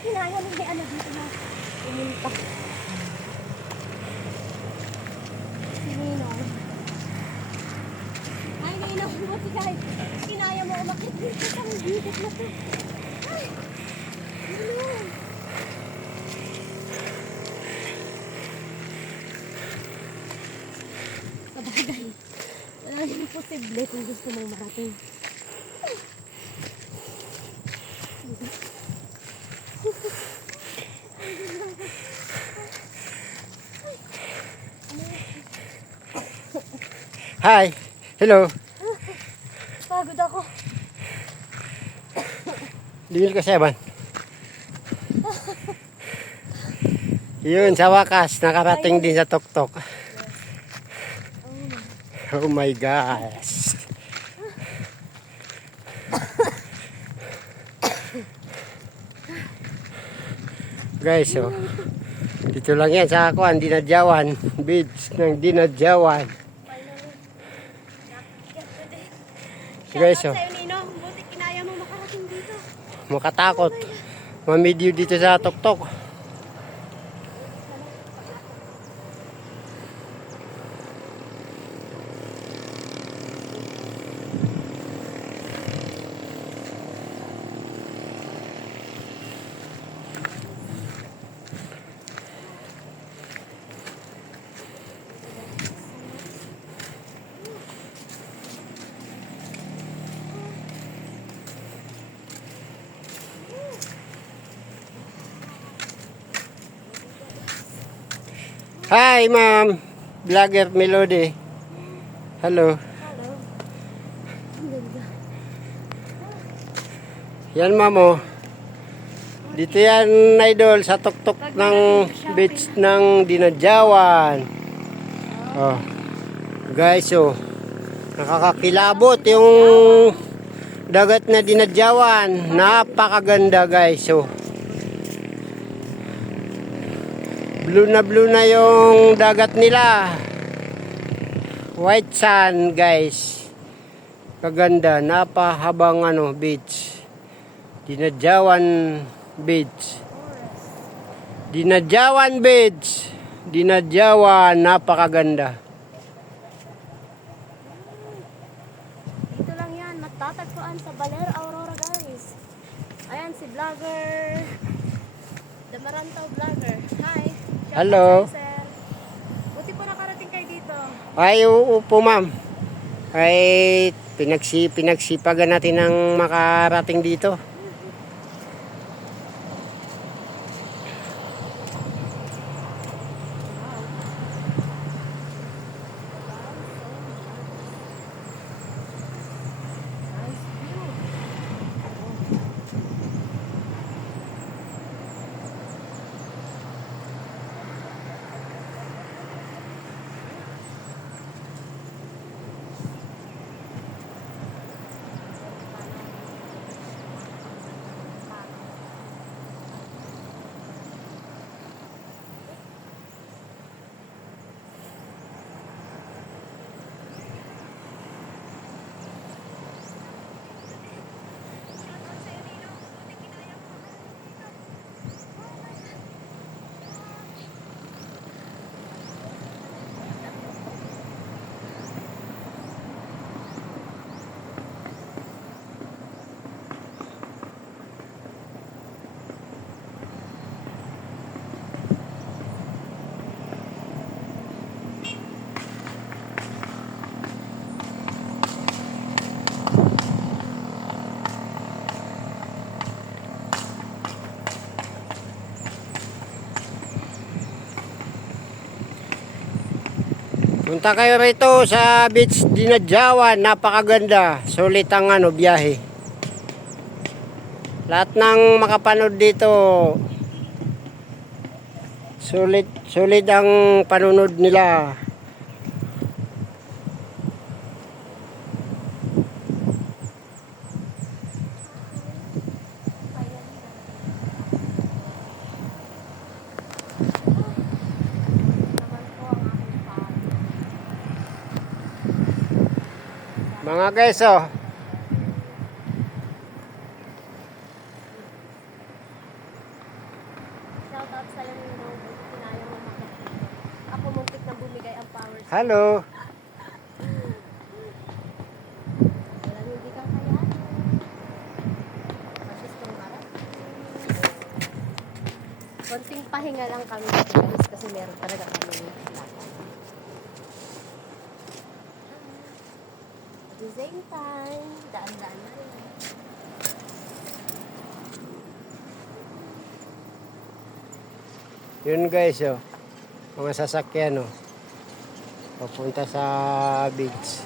Kinaya mo may ano dito na pumunta. Si Ninong. Ay, Ninong, buti kahit kinaya mo umakit dito sa bibig na to. Ay, Ninong. Sabagay, walang imposible kung gusto mong marating. Hi. Hello. Pagod ako. Limil ka 7. Yun, sa wakas, nakarating din sa tuktok. Oh my gosh. Guys, oh. Dito lang yan sa Kuan, Dinadjawan. Beach ng Dinadjawan. Guys, oh. Sa'yo, Ninong. Buti kinaya mo makarating dito. Makatakot. Mamidyo dito sa tuktok. Hi, ma'am. Vlogger Melody. Hello. Hello. Ang ganda. Yan, ma'am, oh. Dito yan, idol, sa tuktok ng beach ng Dinadjawan. Oh. Guys, oh. Nakakakilabot yung dagat na Dinadjawan. Napakaganda, guys, oh. Blue na yung dagat nila. White sand, guys. Kaganda, napahabang ano, beach. Dinadjawan Beach. Dinadjawan Beach. Dinadjawan, napakaganda. Dito lang yan. Matatagpuan sa Baler, Aurora, guys. Ayan si vlogger. Damarantaw vlogger. Hi. Shout Hello. out sa'yo, sir. Buti po nakarating kayo dito. Ay, upo, ma'am. Ay, pinagsipagan natin ng makarating dito. Nice view. Punta kayo rito sa beach Dinadjawan, napakaganda. Sulit ang ano, biyahe. Lahat ng makapanood dito, sulit ang panunod nila. Mga guys, oh. Shout out sa'yo Ninong. Buti kinaya mo umakyat dito. Ako muntik na bumigay ang powers. Hello. Walang hindi kang kaya. Pasis kong harap. Konting pahinga lang kami guys kasi meron talaga kami lakad. At the same time, daan-daan na rin. Yun guys, oh. Mga sasakyan, oh. Papunta sa beach.